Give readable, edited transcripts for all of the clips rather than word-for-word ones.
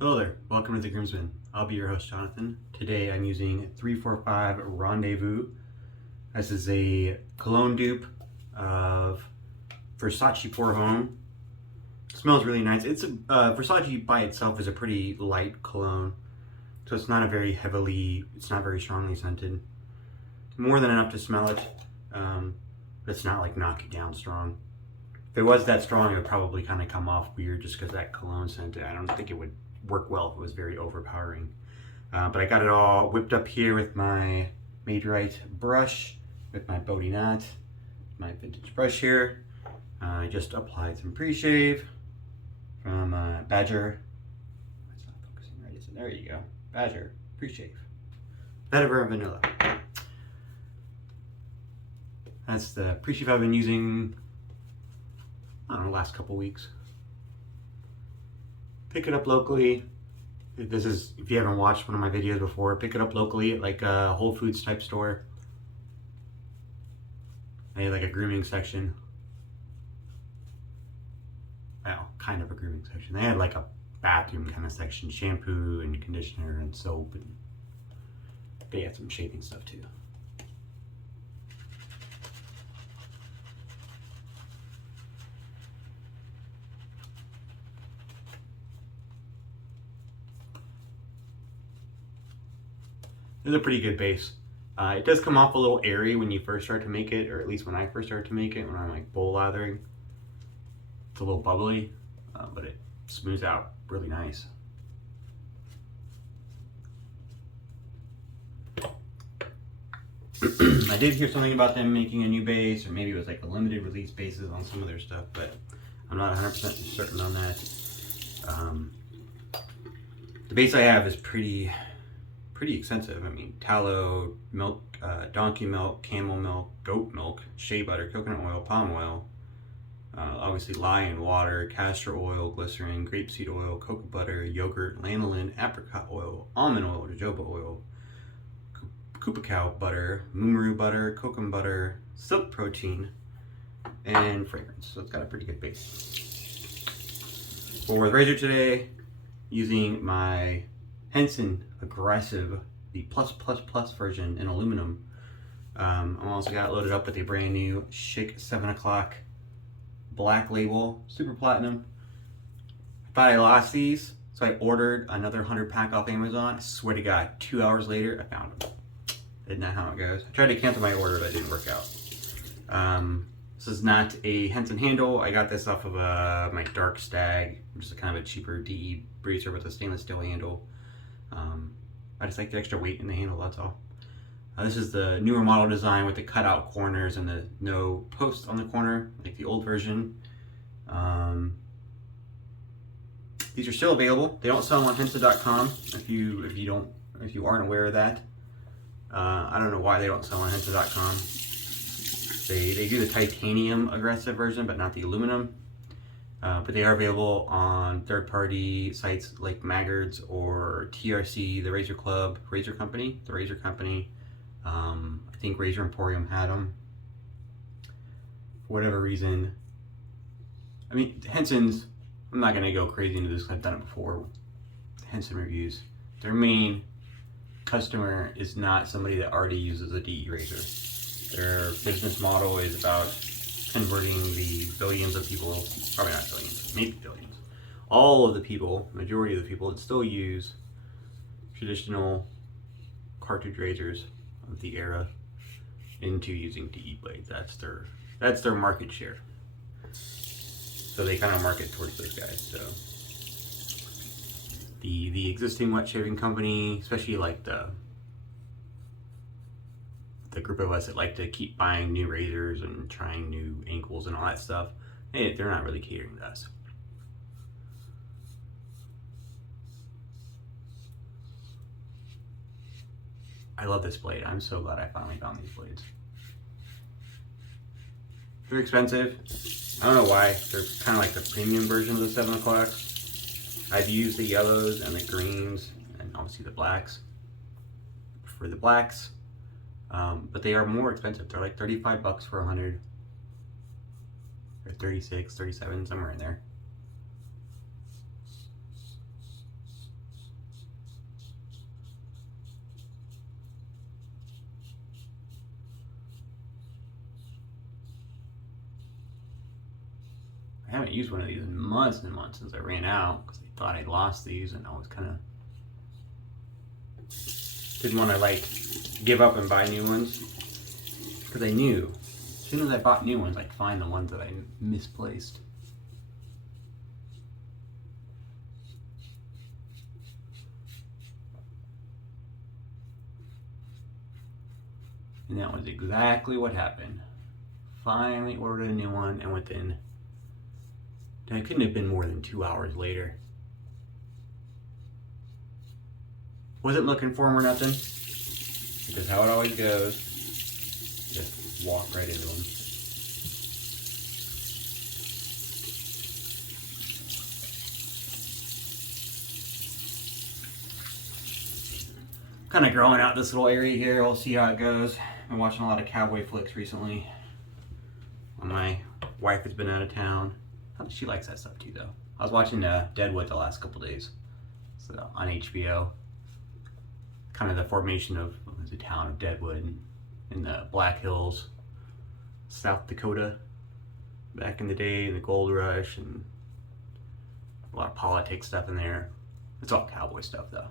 Hello there, welcome to the Groomsman. I'll be your host, Jonathan. Today I'm using 345 Rendezvous. This is a cologne dupe of Versace Pour Homme. It smells really nice. It's Versace by itself is a pretty light cologne, so it's not not very strongly scented. More than enough to smell it, but it's not like knock it down strong. If it was that strong, it would probably kind of come off weird just because that cologne scent. I don't think it would work well if it was very overpowering. But I got it all whipped up here with my Rite brush, with my Bodhi knot, my vintage brush here. I just applied some pre-shave from Badger. It's not focusing right, is it? There you go. Badger pre-shave. Vetiver and vanilla. That's the pre-shave I've been using, I don't know, the last couple weeks. Pick it up locally. If you haven't watched one of my videos before, pick it up locally at like a Whole Foods type store. They had like a grooming section. Well, kind of a grooming section. They had like a bathroom kind of section, shampoo and conditioner and soap, and they had some shaving stuff too. It's a pretty good base. It does come off a little airy when you first start to make it, or at least when I first started to make it, when I'm like bowl lathering. It's a little bubbly, but it smooths out really nice. I did hear something about them making a new base, or maybe it was like a limited release bases on some of their stuff, but I'm not 100% certain on that. The base I have is pretty extensive. I mean, tallow, milk, donkey milk, camel milk, goat milk, shea butter, coconut oil, palm oil, obviously lye and water, castor oil, glycerin, grapeseed oil, cocoa butter, yogurt, lanolin, apricot oil, almond oil, jojoba oil, cacao butter, mumuru butter, kokum butter, silk protein, and fragrance. So it's got a pretty good base. For the razor today, using my Henson Aggressive, the plus version in aluminum. I also got it loaded up with a brand new Chic 7 o'clock black label, super platinum. I thought I lost these, so I ordered another 100 pack off Amazon. I swear to God, 2 hours later, I found them. Isn't that how it goes? I tried to cancel my order, but it didn't work out. This is not a Henson handle. I got this off of my Dark Stag, which is a kind of a cheaper DE bracer with a stainless steel handle. I just like the extra weight in the handle, that's all. This is the newer model design with the cutout corners and the no post on the corner, like the old version. These are still available. They don't sell on Henson.com. If you aren't aware of that, I don't know why they don't sell on Henson.com. They do the titanium aggressive version, but not the aluminum. But they are available on third-party sites like Maggards or TRC, the Razor Club, Razor Company, the Razor Company. I think Razor Emporium had them. For whatever reason. I mean, Henson's, I'm not going to go crazy into this because I've done it before. Henson reviews. Their main customer is not somebody that already uses a DE razor. Their business model is about converting the billions of people, probably not billions, maybe billions, all of the people, majority of the people that still use traditional cartridge razors of the era into using DE blades. That's their market share. So they kind of market towards those guys. So the existing wet shaving company, especially like the group of us that like to keep buying new razors and trying new ankles and all that stuff, they're not really catering to us. I love this blade. I'm so glad I finally found these blades. They're expensive. I don't know why. They're kind of like the premium version of the 7 o'clocks. I've used the yellows and the greens and obviously the blacks. For the blacks, but they are more expensive. They're like 35 bucks for 100. Or 36, 37, somewhere in there. I haven't used one of these in months and months since I ran out because I thought I'd lost these, and I was kind of didn't want to like give up and buy new ones because I knew as soon as I bought new ones I'd find the ones that I misplaced. And that was exactly what happened. Finally ordered a new one, and within, it couldn't have been more than 2 hours later. Wasn't looking for them or nothing, because how it always goes, just walk right into them. Kind of growing out this little area here. We'll see how it goes. Been watching a lot of cowboy flicks recently. When my wife has been out of town. She likes that stuff too, though. I was watching Deadwood the last couple days, so on HBO. Kind of the formation of the town of Deadwood in the Black Hills, South Dakota, back in the day, in the gold rush, and a lot of politics stuff in there. It's all cowboy stuff, though.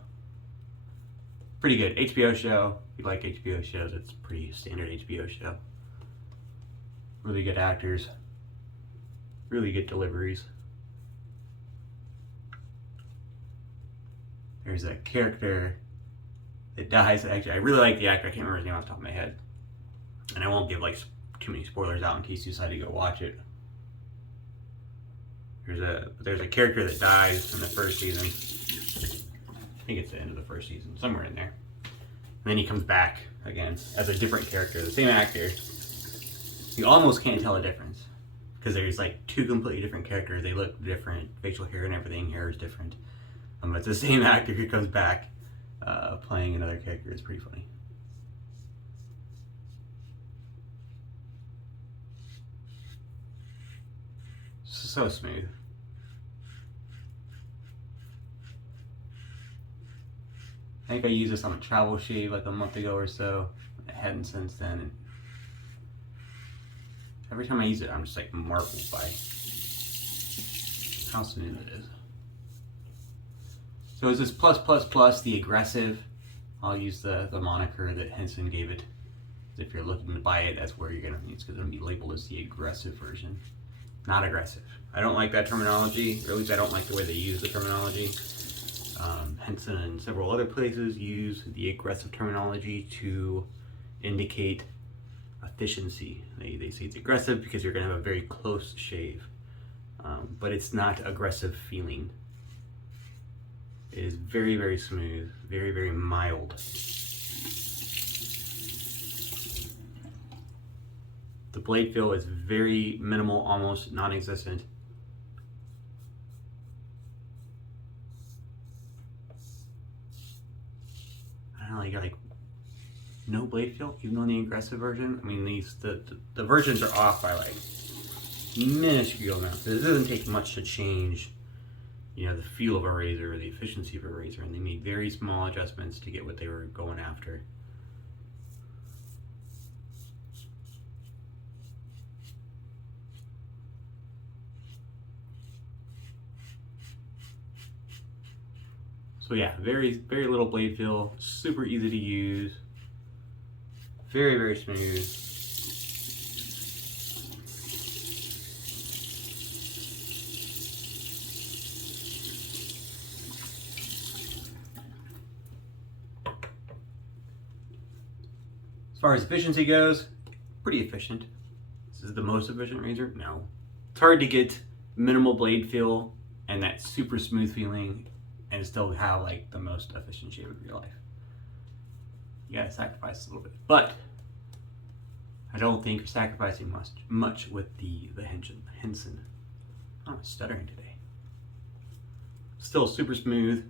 Pretty good HBO show. If you like HBO shows, it's a pretty standard HBO show. Really good actors, really good deliveries. There's a character that dies. Actually, I really like the actor. I can't remember his name off the top of my head, and I won't give like too many spoilers out in case you decide to go watch it. There's a character that dies in the first season. I think it's the end of the first season, somewhere in there. And then he comes back again as a different character, the same actor. You almost can't tell a difference because there's like two completely different characters. They look different, facial hair and everything. Hair is different. It's the same actor who comes back playing another character. It's pretty funny. So smooth. I think I used this on a travel shave like a month ago or so. I hadn't since then. And every time I use it, I'm just like marveled by how smooth it is. So is this plus the aggressive? I'll use the moniker that Henson gave it. If you're looking to buy it, that's where you're gonna. It's gonna be labeled as the aggressive version, not aggressive. I don't like that terminology, or at least I don't like the way they use the terminology. Henson and several other places use the aggressive terminology to indicate efficiency. They say it's aggressive because you're going to have a very close shave, but it's not aggressive feeling. It is very, very smooth, very, very mild. The blade feel is very minimal, almost non-existent. I don't know, you got like no blade feel, even on the aggressive version. I mean, the versions are off by like minuscule amounts. It doesn't take much to change, the feel of a razor or the efficiency of a razor, and they made very small adjustments to get what they were going after. So yeah, very, very little blade feel, super easy to use, very, very smooth. As far as efficiency goes, pretty efficient. This is the most efficient razor? No. It's hard to get minimal blade feel and that super smooth feeling and still have like the most efficient shave of your life. You gotta sacrifice a little bit, but I don't think you're sacrificing much with the Henson. I'm stuttering today. Still super smooth.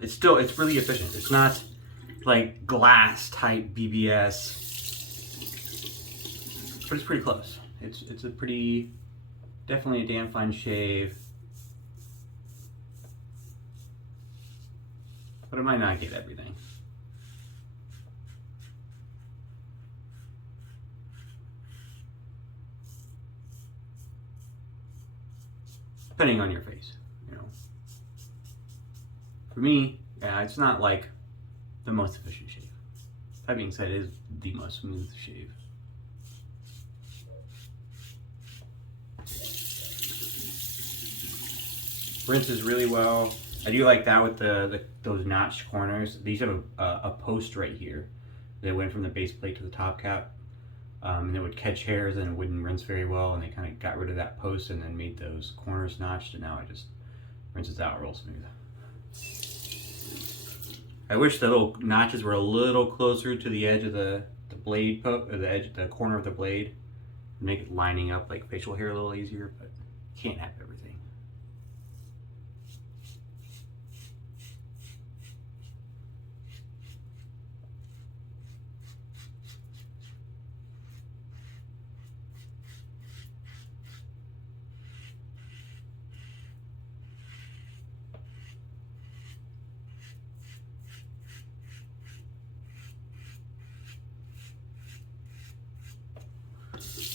It's really efficient. It's not like glass type BBS, but it's pretty close. It's a definitely a damn fine shave. But it might not get everything. depending on your face, you know. For me, yeah, it's not like the most efficient shave. That being said, it is the most smooth shave. Rinses really well. I do like that with those notched corners. These have a post right here that went from the base plate to the top cap. And it would catch hairs and it wouldn't rinse very well, and they kind of got rid of that post and then made those corners notched, and now it just rinses out real smooth. I wish the little notches were a little closer to the edge of the blade, or the corner of the blade, make it lining up like facial hair a little easier, but you can't have everything.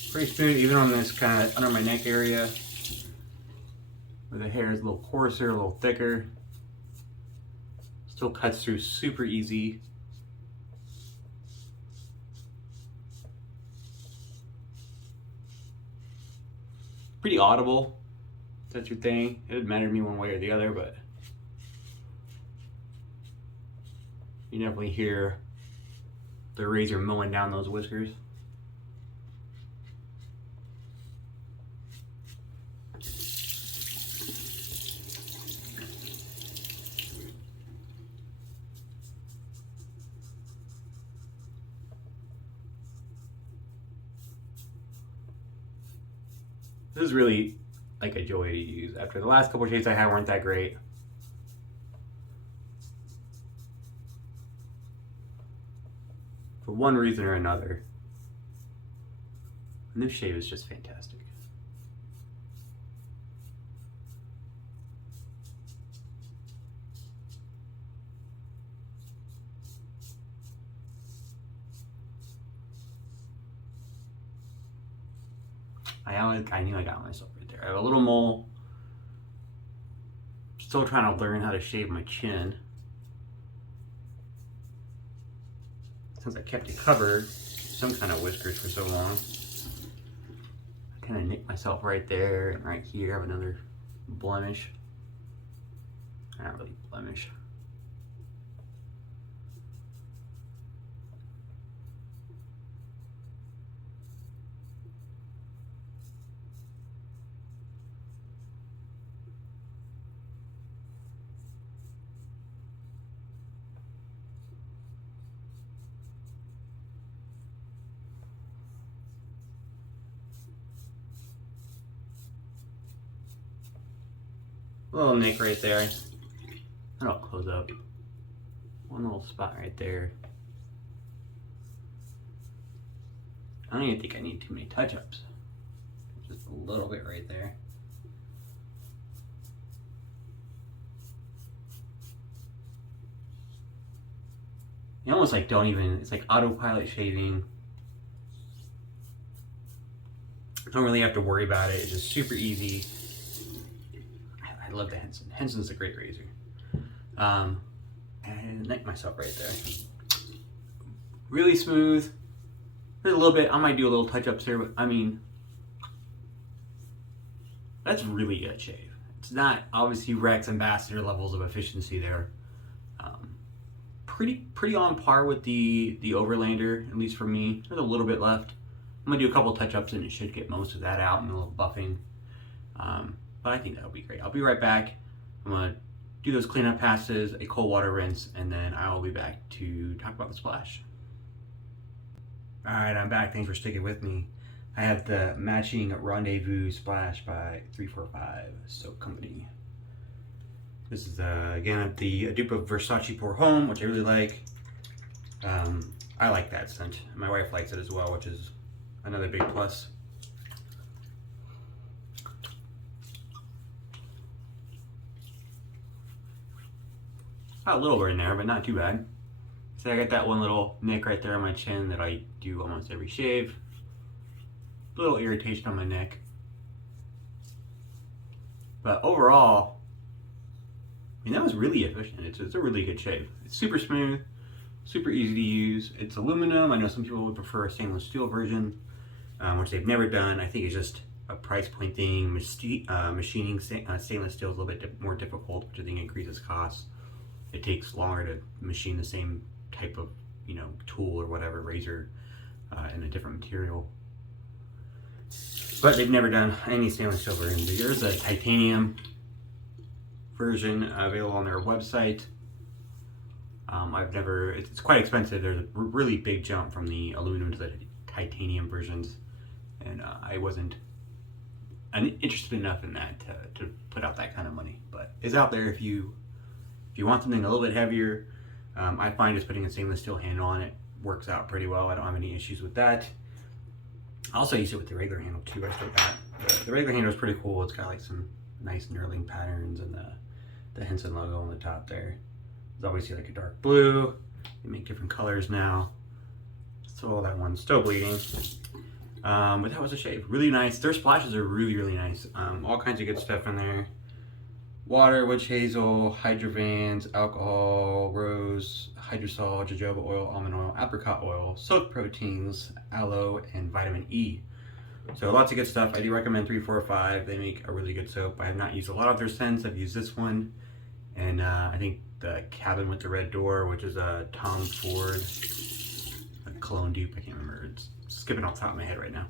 Pretty smooth, even on this kind of under my neck area, where the hair is a little coarser, a little thicker. Still cuts through super easy. Pretty audible, if that's your thing. It doesn't matter to me one way or the other, but you definitely hear the razor mowing down those whiskers. This is really like a joy to use. After the last couple of shaves I had weren't that great. For one reason or another. And this shave is just fantastic. I knew I got myself right there. I have a little mole. Still trying to learn how to shave my chin. Since I kept it covered, some kind of whiskers for so long. I kind of nicked myself right there, and right here I have another blemish. Not really blemish. Little nick right there. I'll close up. One little spot right there. I don't even think I need too many touch-ups. Just a little bit right there. You almost like don't even, it's like autopilot shaving. Don't really have to worry about it. It's just super easy. I love the Henson. Henson's a great razor. And neck myself right there. Really smooth. There's a little bit, I might do a little touch-ups here, but I mean, that's really good shave. It's not obviously Rex Ambassador levels of efficiency there. Pretty on par with the Overlander, at least for me. There's a little bit left. I'm gonna do a couple touch-ups and it should get most of that out and a little buffing. But I think that'll be great. I'll be right back. I'm gonna do those cleanup passes, a cold water rinse, and then I will be back to talk about the splash. All right, I'm back. Thanks for sticking with me. I have the matching Rendezvous splash by 345 Soap Company. This is again the dupe of Versace Pour Homme, which I really like. I like that scent. My wife likes it as well, which is another big plus. Got a little bit in there, but not too bad. So I got that one little nick right there on my chin that I do almost every shave. A little irritation on my neck. But overall, I mean, that was really efficient. It's a really good shave. It's super smooth, super easy to use. It's aluminum. I know some people would prefer a stainless steel version, which they've never done. I think it's just a price point thing. Machining stainless steel is a little bit more difficult, which I think increases costs. It takes longer to machine the same type of, tool or whatever, razor, in a different material. But they've never done any stainless steel version. There's a titanium version available on their website. It's quite expensive. There's a really big jump from the aluminum to the titanium versions, and I wasn't interested enough in that to put out that kind of money. But it's out there if you want something a little bit heavier. I find just putting a stainless steel handle on it works out pretty well. I don't have any issues with that. I also use it with the regular handle too. I still got the regular handle is pretty cool. It's got like some nice knurling patterns and the Henson logo on the top there. There's always like a dark blue. They make different colors now. So that one's still bleeding. But that was a shave. Really nice. Their splashes are really nice. All kinds of good stuff in there. Water, witch hazel, hydrovans, alcohol, rose, hydrosol, jojoba oil, almond oil, apricot oil, silk proteins, aloe, and vitamin E. So lots of good stuff. I do recommend 345. They make a really good soap. I have not used a lot of their scents. I've used this one, and I think the Cabin with the Red Door, which is a Tom Ford cologne dupe. I can't remember. It's skipping off the top of my head right now.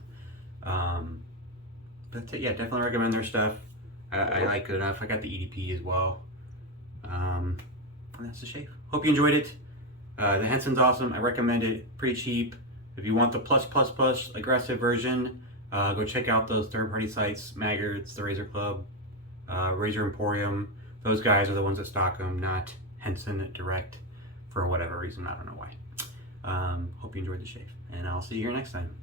But yeah, definitely recommend their stuff. I like it enough. I got the EDP as well. And that's the shave. Hope you enjoyed it. The Henson's awesome. I recommend it. Pretty cheap. If you want the plus aggressive version, go check out those third-party sites, Maggards, the Razor Club, Razor Emporium. Those guys are the ones that stock them, not Henson direct for whatever reason. I don't know why. Hope you enjoyed the shave, and I'll see you here next time.